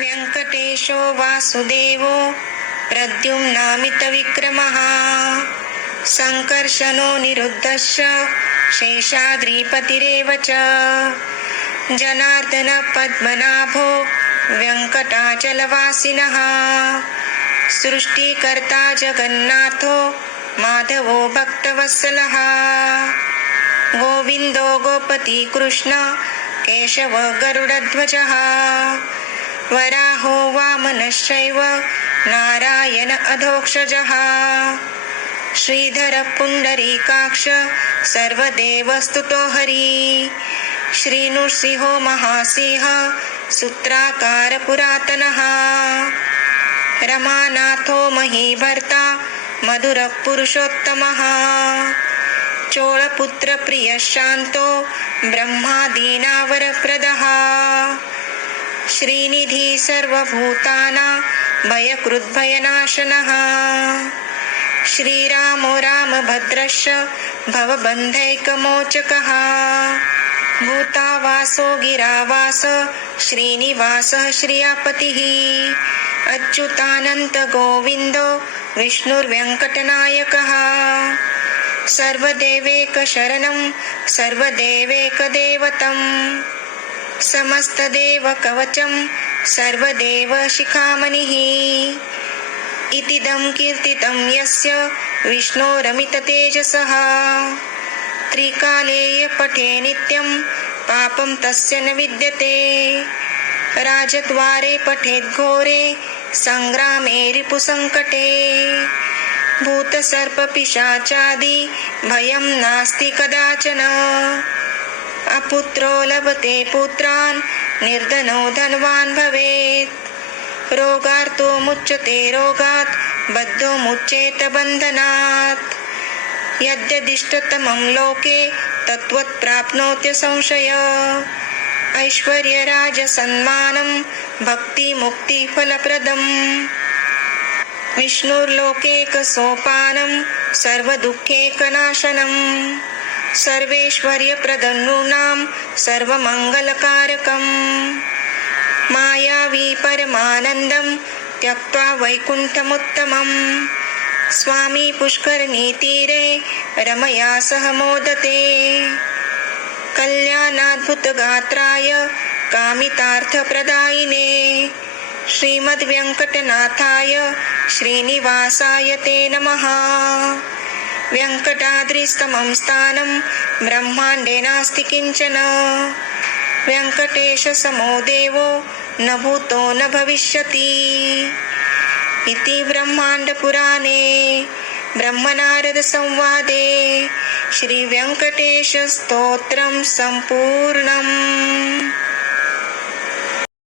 व्यङ्कटेशो वासुदेवो प्रद्युम्नामितविक्रमः सङ्कर्षणो निरुद्धश्च शेषाद्रिपतिरेव च जनार्दन पद्मनाभो व्यङ्कटाचलवासिनः सृष्टिकर्ता जगन्नाथो माधवो भक्तवत्सलः गोविन्दो गोपति कृष्ण केशव गरुडध्वजः वराहो वामनश्चैव नारायण अधोक्षजः श्रीधर पुण्डरीकाक्ष सर्वदेवस्तुतो हरि श्रीनृसिंहो महासिंह सूत्राकार पुरातनः रमानाथो महीभर्ता मधुरपुरुषोत्तमः चोळपुत्रप्रियशान्तो ब्रह्मादीनावरप्रदः श्रीनिधि सर्वभूतानां भयकृद्भयनाशनः श्रीरामो रामभद्रश्च भवबन्धैकमोचकः भूतावासो गिरावास श्रीनिवासः श्रियापतिः अच्युतानन्त गोविन्दो विष्णुर्व्यङ्कटनायकः सर्वदेवैकशरणं सर्वदेवैकदैवतं समस्तदेवकवचं सर्वदेवशिखामणिः इतीदं कीर्तितं यस्य विष्णोरमिततेजसः त्रिकाले पठे नित्यं पापं तस्य न विद्यते राजद्वारे पठेद्घोरे सङ्ग्रामे रिपुसङ्कटे भूतसर्पपिशाचादि भयं नास्ति कदाचन अपुत्रो लभते पुत्रान् निर्धनो धनवान् भवेत् रोगार्तो मुच्यते रोगात् बद्धो मुच्येत बन्धनात् यद्यदिष्टतमं लोके तत्त्वत् प्राप्नोत्य संशय ऐश्वर्यराजसन्मानं भक्तिमुक्तिफलप्रदम् विष्णुर्लोकैकसोपानं सर्वदुःखैकनाशनं सर्वैश्वर्यप्रदं नृणां सर्वमङ्गलकारकम् मायावी परमानन्दं त्यक्त्वा वैकुण्ठमुत्तमम् स्वामी पुष्करनीतीरे रमया सह मोदते कल्याणाद्भुतगात्राय कामितार्थप्रदायिने श्रीमद्वेङ्कटनाथाय श्रीनिवासाय ते नमः वेङ्कटाद्रिस्तमं स्थानं ब्रह्माण्डे नास्ति किञ्चन वेङ्कटेशसमो देवो न भूतो न भविष्यति इति ब्रह्माण्डपुराणे ब्रह्मनारदसंवादे श्रीवेङ्कटेशस्तोत्रं सम्पूर्णम्।